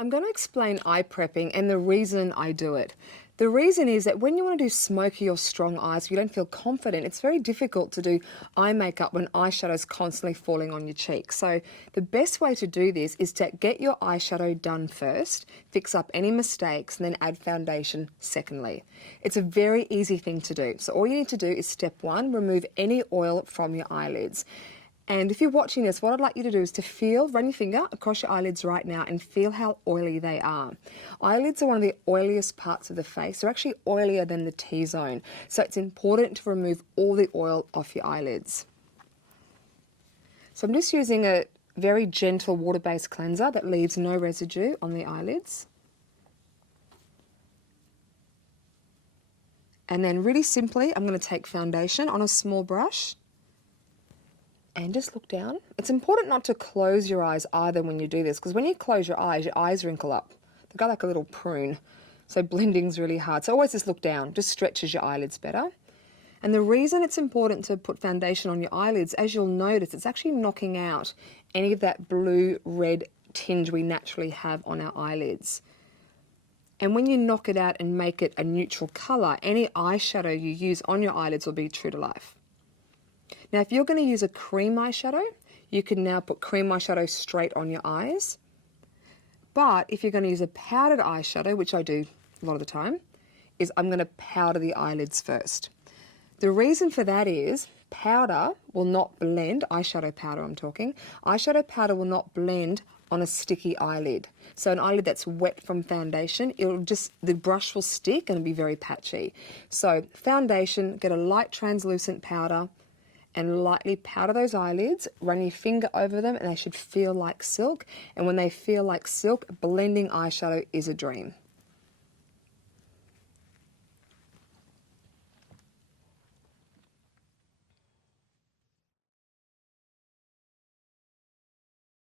I'm going to explain eye prepping and the reason I do it. The reason is that when you want to do smoky or strong eyes, you don't feel confident, it's very difficult to do eye makeup when eyeshadow is constantly falling on your cheek. So the best way to do this is to get your eyeshadow done first, fix up any mistakes, and then add foundation secondly. It's a very easy thing to do. So all you need to do is step one, remove any oil from your eyelids. And if you're watching this, what I'd like you to do is to run your finger across your eyelids right now and feel how oily they are. Eyelids are one of the oiliest parts of the face. They're actually oilier than the T-zone. So it's important to remove all the oil off your eyelids. So I'm just using a very gentle water-based cleanser that leaves no residue on the eyelids. And then really simply, I'm going to take foundation on a small brush. And just look down. It's important not to close your eyes either when you do this, because when you close your eyes wrinkle up. They go like a little prune. So blending's really hard. So always just look down, just stretches your eyelids better. And the reason it's important to put foundation on your eyelids, as you'll notice, it's actually knocking out any of that blue-red tinge we naturally have on our eyelids. And when you knock it out and make it a neutral colour, any eyeshadow you use on your eyelids will be true to life. Now, if you're going to use a cream eyeshadow, you can now put cream eyeshadow straight on your eyes. But if you're going to use a powdered eyeshadow, which I do a lot of the time, is I'm going to powder the eyelids first. The reason for that is powder will not blend, eyeshadow powder I'm talking, eyeshadow powder will not blend on a sticky eyelid. So an eyelid that's wet from foundation, the brush will stick and it'll be very patchy. So foundation, get a light translucent powder, and lightly powder those eyelids, run your finger over them, and they should feel like silk. And when they feel like silk, blending eyeshadow is a dream.